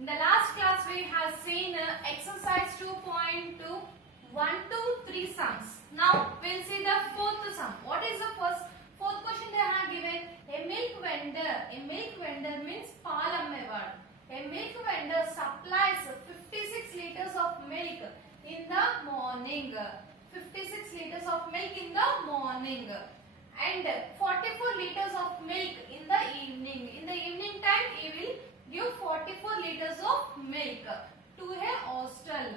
In the last class we have seen exercise 2.2 1 to 3 sums. Now we'll see the fourth sum. What is the fourth question they have given? A milk vendor. A milk vendor means paal ammevaadu. A milk vendor supplies 56 liters of milk in the morning. 56 liters of milk in the morning and 44 liters of milk in the evening. In the evening time he will give 44 liters of milk to a hostel.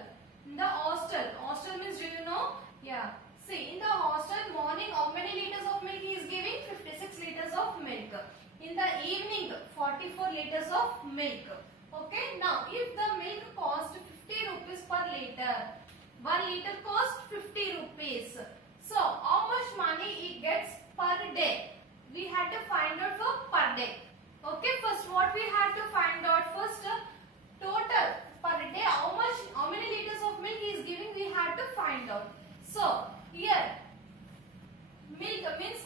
In the hostel means, do you know? Yeah. See, in the hostel morning how many liters of milk he is giving? 56 liters of milk. In the evening 44 liters of milk. Okay. Now if the milk cost 50 rupees per liter, 1 liter cost 50 rupees. So how much money he gets per day? We had to find out for per day. Okay, first what we had to find out first, total per day how many liters of milk he is giving, we had to find out. So here milk means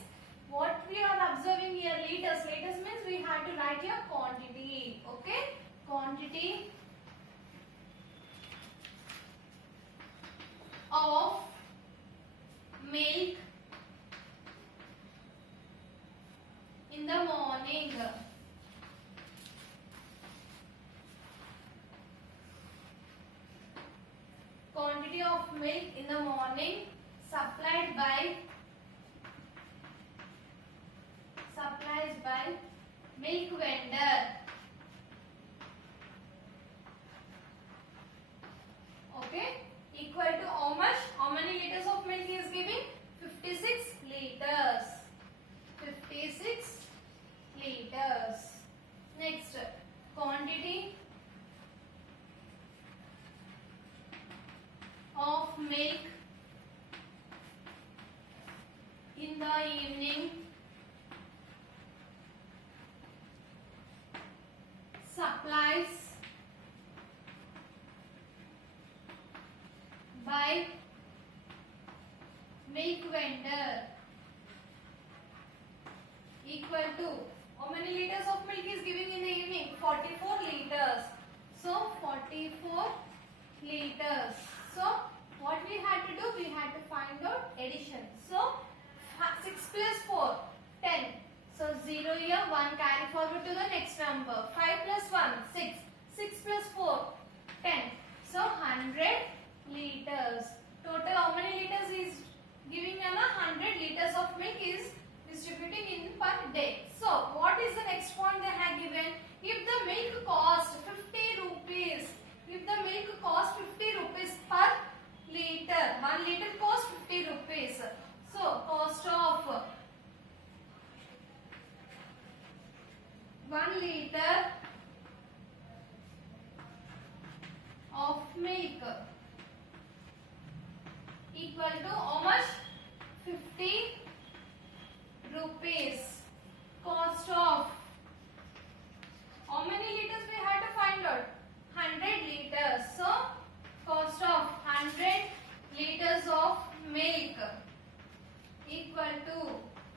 what we are observing here, liters means we had to write here quantity. Okay, quantity of milk in the morning. Quantity of milk in the morning supplied by milk vendor. Okay, equal to how much? How many liters of milk he is giving? 56 liters. 56 liters. Next, quantity of milk in the evening supplies by milk vendor equal to how many liters of milk is giving in the evening? 44 liters. So 44 liters. So what we had to do? We had to find out addition. So 6 plus 4, 10. So 0 here, 1 carry forward to the next number. 5 plus 1, 6. 6 plus 4, 10. So 100 liters. Total how many liters is giving? 100 liters of milk is distributing in per day. So what is the next point they have given? If the milk cost 50 rupees, if the milk cost 50 rupees per liter, 1 liter cost 50 rupees. So cost of 1 liter of milk equal to how much? 50 rupees. Cost of how many liters we had to find out? 100 liters. So cost of 100 liters of milk equal to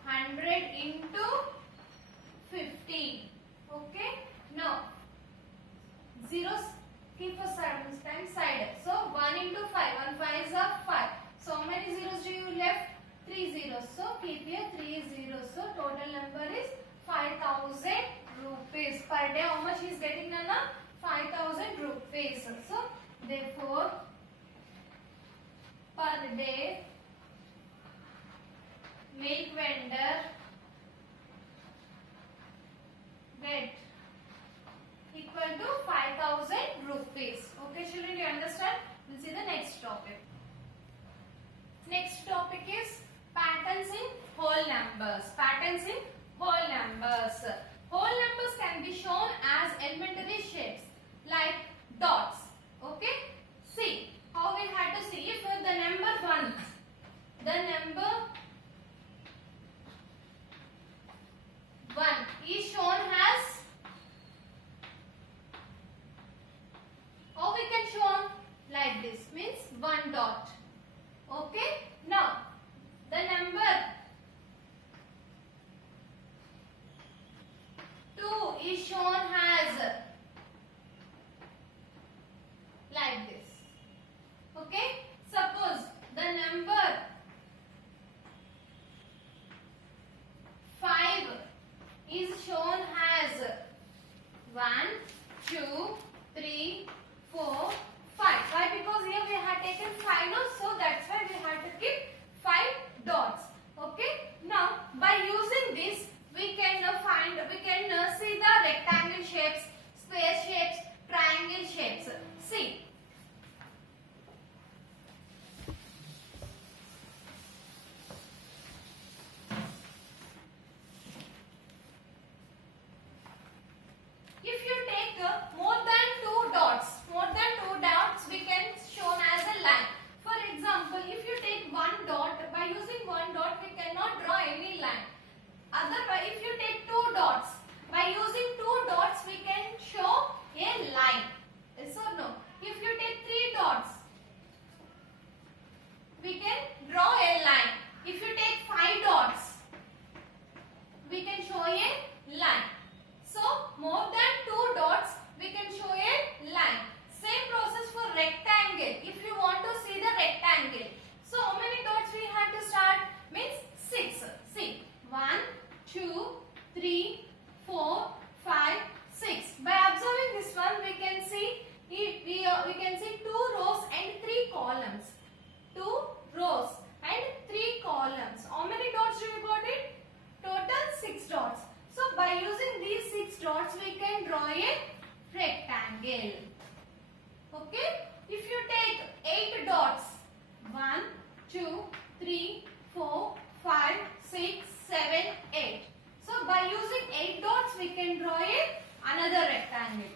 100 into 50. Okay. Now zeros keep a certain side. So 1 into 5. 1 5 is 5. So how many zeros do you left? 3 zeros. So keep here 3 zeros. So total number is 5,000 rupees per day. How much he is getting, Nana? 5,000 rupees. So therefore per day milk vendor get equal to 5,000 rupees. Okay children, you understand? We'll see the next topic. Next topic is patterns in whole numbers. Patterns in whole numbers. Whole numbers can be shown as elementary shapes like dots. Okay? See how we had to see if the number 1, the number 1 is shown as, how we can show like this, means 1 dot. Okay? Now the number 2 is shown as 1, 2, 3, 4, 5. Why? Because here we have taken 5 notes, so that's why we have to keep 5 dots. Okay. Now by using this, we can see the rectangle shapes, square shapes, triangle shapes. See. If you take more than two dots, we can shown as a line. For example, if you take one dot, by using one dot we cannot draw any line. Otherwise, if you take two dots, by using two dots we can show a line. Yes or no? If you take three dots, we can draw a line. If you take 5 dots, we can show a line. So, more than 2 dots, we can show a line. Same process for rectangle. If you want to see the rectangle. So, how many dots we have to start? Means 6. See, 1, 2, 3, 4, 5, 6. By observing this one, we can see we can see 2 rows and 3 columns. 2 rows and 3 columns. How many dots do you got it? Total 6 dots. So by using these 6 dots, we can draw a rectangle. Okay. If you take 8 dots, 1, 2, 3, 4, 5, 6, 7, 8. So by using 8 dots, we can draw another rectangle.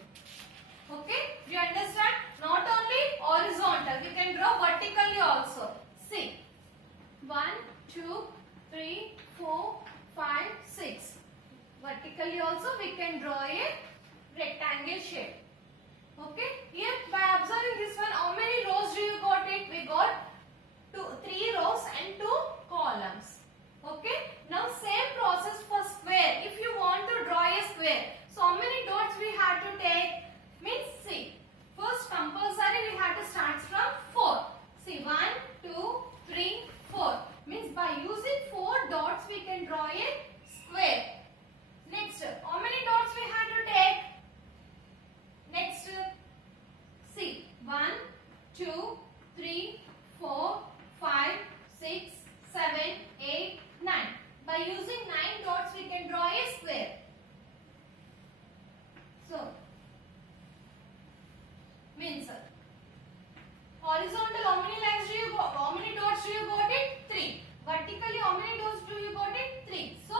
Okay. Do you understand? Not only horizontal, we can draw vertically also. See. 1, 2, 3, 4, 5, 6. Vertically also we can draw a rectangle shape. Okay. Here by observing this one, how many rows do you got it? We got 3 rows and 2 columns. Okay. Now same process for square. If you want to draw a square, so how many dots we have to take? Means see. First compulsory we have to start from 4. See 1, 2, 3, 4. Means by using 4 dots we can draw a square. Next, how many dots we have to take? Next, see 1, 2, 3, 4, 5, 6, 7, 8, 9. By using 9 dots we can draw a square. So, means horizontal, how many lines do you got? How many dots do you got it? 3. Vertically, how many dots do you got it? 3. So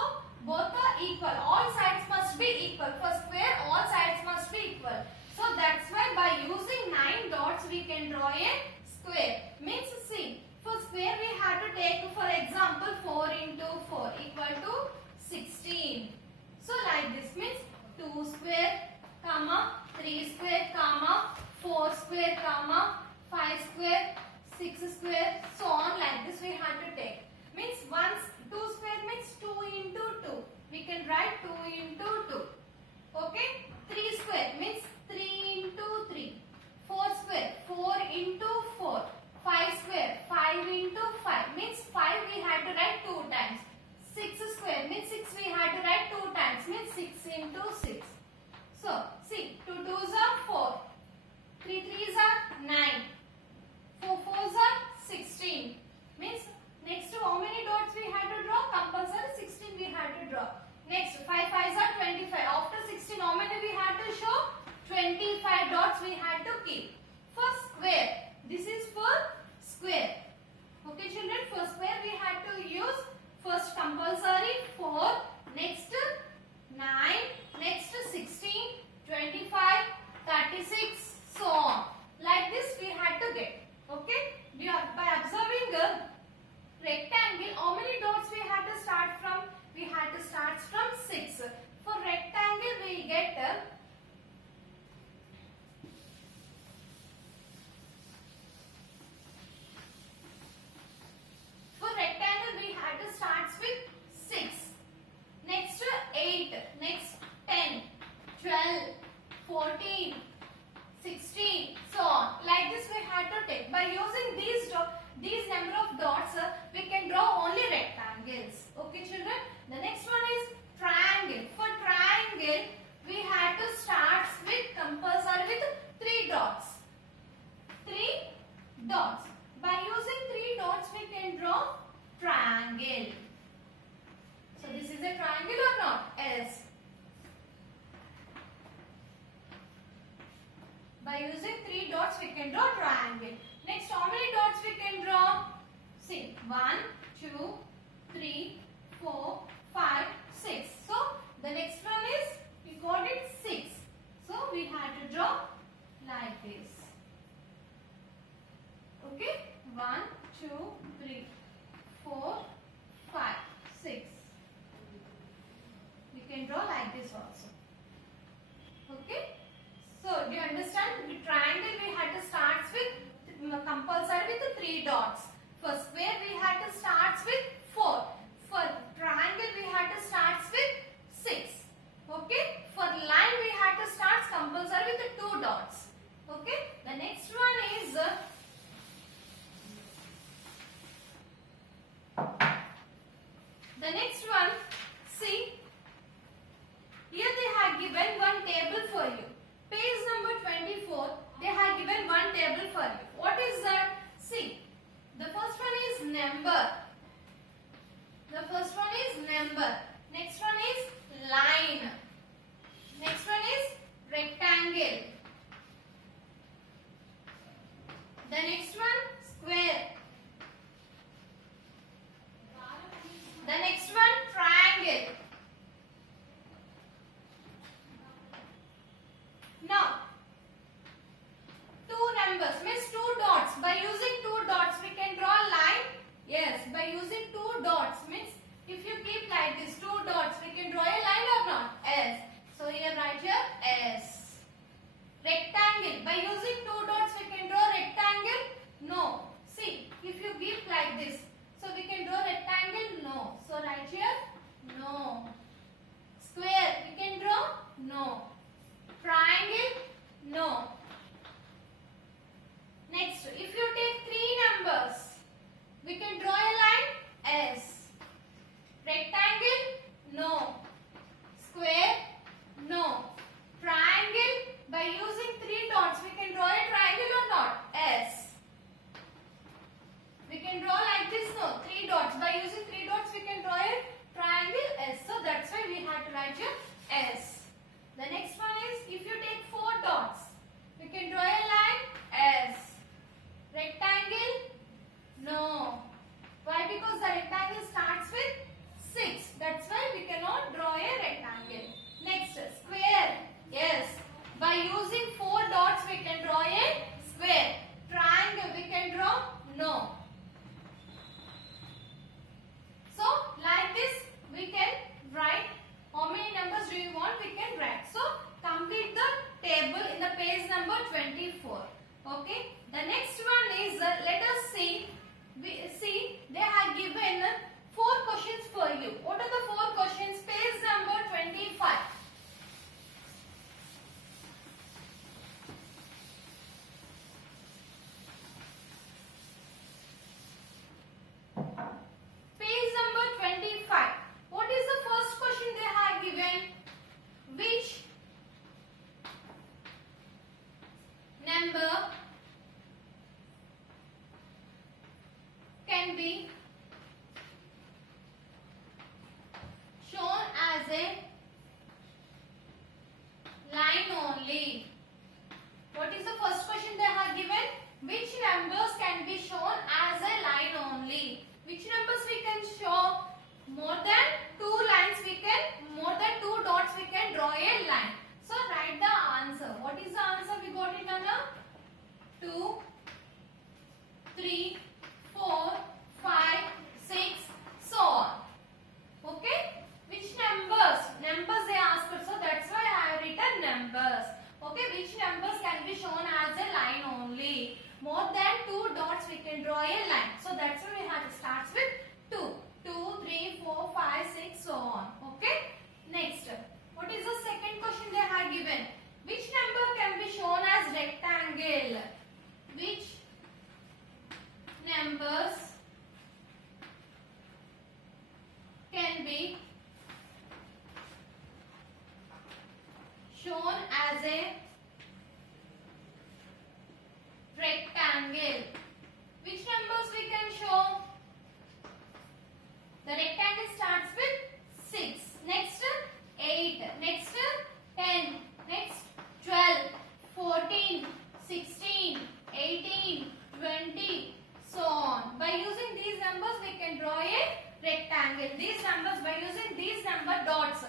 both are equal. All sides must be equal. For square, all sides must be equal. So that's why by using 9 dots we can draw a square. Means see, for square we have to take, for example, 4 into 4 equal to 16. So like this means 2 square, comma, 3 square, comma, 4 square, comma, 5 square, 6 square, so on like this we have to take. Means once 2 square means 2 into 2. We can write 2 into 2. Okay. 3 square means 3 into 3. 4 square 4 into 4. 5 square 5 into 5 means 5 we have to write 2 times. 6 square means 6 we have to write 2 times means 6 into 6. So see 2 2s are 4. 3 3s are 9. 4 4s are 16. Means next to how many dots we have to draw? Compulsory 16 we have to draw. Next 5 5s are 25. After 16 how many we have to show? 25 dots we have to keep. For square, this is for square. Okay children, for square we have to use first compulsory 4, next 9, next 16, 25, 36, so on. Like this we had to get. Okay. By observing a rectangle, how many dots we had to start from? We had to start from 6. For rectangle we will get for rectangle we had to start with 6. Next 8, next 10, 12, 14, 16, so on. Like this we had to take. By using these number of dots, we can draw only rectangles. Okay children. The next one is triangle. For triangle, we had to start By using 3 dots we can draw triangle. Next, how many dots we can draw? See, 1, 2, 3, 4, 5, 6. So the next one is, we got it 6. So we have to draw like this. Okay, 1, 2, 3, 4, 5, 6. We can draw like this also. Okay. So, do you understand? The triangle we had to start with compulsory with the 3 dots. For square we had to start with 4. For triangle we had to start with 6. Okay. For line we had to start compulsory with the 2 dots. Okay. The next one is the next one. See, here they have given one table for you. Page number 24, they have given one table for you. What is that? See, the first one is number. The first one is number. Next one is line. Next one is rectangle. The next one, square. The next one, triangle. Now, 2 numbers means 2 dots. By using 2 dots, we can draw a line. Yes, by using 2 dots means if you keep like this 2 dots, we can draw a line or not? S. So here write here S. Rectangle. By using 2 dots, we can draw rectangle? No. See, if you keep like this, so we can draw rectangle? No. So write here no. Square, we can draw? No. Triangle? No. Next, if you take 3 numbers, we can draw a line S. Rectangle? No. Square? No. Triangle? By using 3 dots, we can draw a triangle or not? S. We can draw like this, no? 3 dots. By using 3 dots, we can draw a triangle S. So that's why we have to write here S. The next one is, if you take 4 dots, we can draw a line S. Rectangle? No. Why? Because the rectangle starts with 6. That's why we cannot draw a rectangle. Next, square. Yes. By using 4 dots, we can draw a square. Triangle, we can draw? No. So, like this, we can write how many numbers do you want, we can write. So, complete the table in the page number 24. Okay. The next one is, let us see. See, they have given 4 questions for you. What are the 4 questions? Page number 25. Page number 25. What is the first question they have given? Which number can be shown as a line only? What is the first question they have given? Which numbers can be shown as a line only? Which numbers we can show? More than 2 lines we can, more than 2 dots we can draw a line. So write the answer. What is the answer? We got it Anna? 2, 3, 4, 5, 6, so on. Okay? Which numbers? Numbers they asked for, so that's why I have written numbers. Okay, which numbers can be shown as a line only? More than 2 dots we can draw a line. So that's why we have to start with 2. 2, 3, 4, 5, 6, so on. Okay? Next, what is the second question they have given? Which number can be shown as rectangle? Which numbers can be shown as a rectangle? Which numbers we can show? The rectangle starts with 6. Next, 8. Next, 10. Next, 12, 14, dots.